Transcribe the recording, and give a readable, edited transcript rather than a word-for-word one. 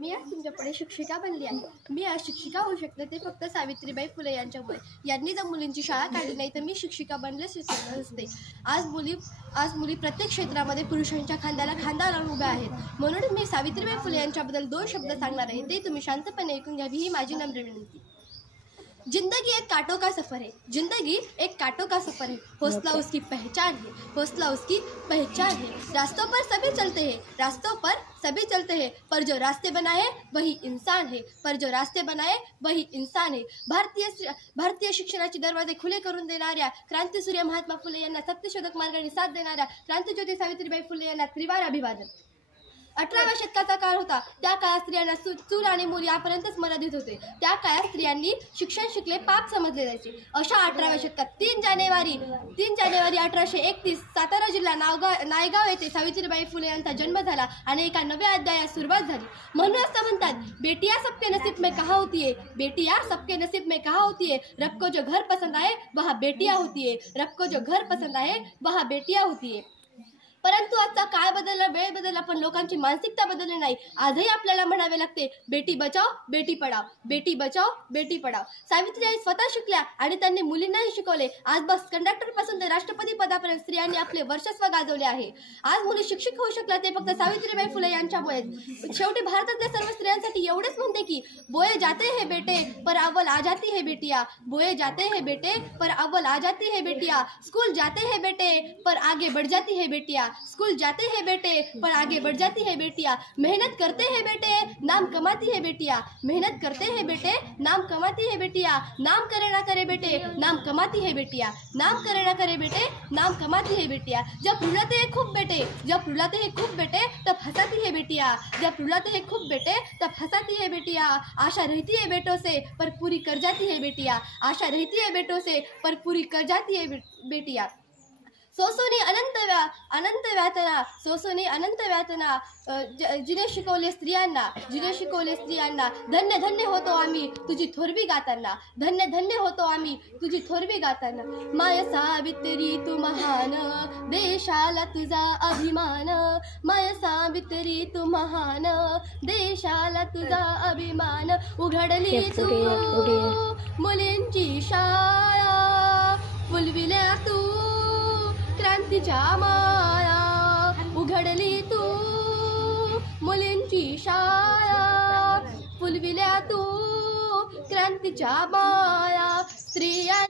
मी आज तुमच्यापुढे शिक्षिका बनली आहे. मी आज शिक्षिका होऊ शकते ते फक्त सावित्रीबाई फुले यांच्यामुळे. यांनी जर मुलींची शाळा काढली नाही तर मी शिक्षिका बनलेच नसते. आज मुली प्रत्येक क्षेत्रामध्ये पुरुषांच्या खांद्याला खांदा लावून उभ्या आहेत. म्हणून मी सावित्रीबाई फुले यांच्याबद्दल 2 शब्द सांगणार आहे. ते तुम्ही शांतपणे ऐकून घ्यावी ही माझी नम्र विनंती. जिंदगी एक कांटों का सफ़र है, जिंदगी एक कांटों का सफ़र है, हौसला उसकी पहचान है, हौसला उसकी पहचान है. रास्तों पर सभी चलते हैं, रास्तों पर सभी चलते हैं, पर जो रास्ते बनाए वही इंसान है, पर जो रास्ते बनाए वही इंसान है. भारतीय शिक्षणाचे दरवाजे खुले करून देणाऱ्या क्रांतीसूर्य महात्मा फुले यांना सत्यशोधक मार्गाने साथ देणाऱ्या क्रांतिज्योती सावित्रीबाई फुले यांना त्रिवार अभिवादन. 18व्या शतकाचा काळ होता. त्या काळात स्त्रियांना चूल आणि मूल यापर्यंतच मर्यादित होते. त्या काळात स्त्रियांनी शिक्षण शिकले पाप समजले जायचे. अशा 18व्या शतकात 3 जानेवारी 1831 सातारा जिल्हा नायगाव येथे सावित्रीबाई फुले यांचा जन्म झाला आणि एका नव्या अध्यायास सुरुवात झाली. म्हणून असं म्हणतात, बेटियां सबके नसीब में कहाँ होती है, बेटियां सबके नसीब में कहाँ होती है, रब को जो घर पसंद आए वहाँ बेटियां होती है, रब को जो घर पसंद आए वहाँ बेटियां होती है. परंतु आजचा काळ बदलला, वेळ बदलला, पण लोकांची मानसिकता बदलली नाही. आजही आपल्याला म्हणावे लागते, बेटी बचाओ बेटी पढाओ, बेटी बचाओ बेटी पढाओ. सावित्रीबाई स्वतः शिकल्या आणि त्यांनी मुलींनाही शिकवले. आज बस कंडक्टर पासून ते राष्ट्रपती पदापर्यंत स्त्रियांनी आपले वर्चस्व गाजवले आहे. आज मुली शिक्षक होऊ शकल्या ते फक्त सावित्रीबाई फुले यांच्यामुळे. शेवटी भारतातल्या सर्व स्त्रियांसाठी एवढेच म्हणते की बोये जाते हैं बेटे पर अव्वल आ जाती है बेटियां, बोये जाते हैं बेटे पर अव्वल आ जाती है बेटियां, स्कूल जाते हैं बेटे पर आगे बढ़ जाती है बेटियां, स्कूल जाते हैं बेटे पर आगे बढ़ जाती है बेटियां, मेहनत करते हैं बेटे नाम कमाती है बेटियां, मेहनत करते हैं बेटे नाम कमाती है बेटियां, नाम करे ना करे बेटे नाम कमाती है बेटियां, नाम करे ना करे बेटे नाम कमाती है बेटियां. जब रुलाते हैं खूब बेटे, जब रुलाते हैं खूब बेटे तब हंसाती है बेटियां, जब रुलाते हैं खूब बेटे तब हंसाती है बेटियां. आशा रहती है बेटों से पर पूरी कर जाती है बेटियां, आशा रहती है बेटों से पर पूरी कर जाती है बेटियां. सोसोनी अनंत व्यातना, सोसोनी अनंत व्यातना, जिने शिकवले स्त्रियांना, धन्य धन्य होतो आम्ही तुझी थोरवी गाताना, धन्य धन्य होतो आम्ही तुझी थोरवी गाताना. माय सावित्री तू महान, देशाला तुझा अभिमान, माय सावित्री तू महान, देशाला तुझा अभिमान. उघडली तू मुलींची शाळा, फुलविल्या तू क्रांतीच्या माळा, उघडली तू मुलींची शाळा, फुलविल्या तू क्रांतीच्या माळा. स्त्रिया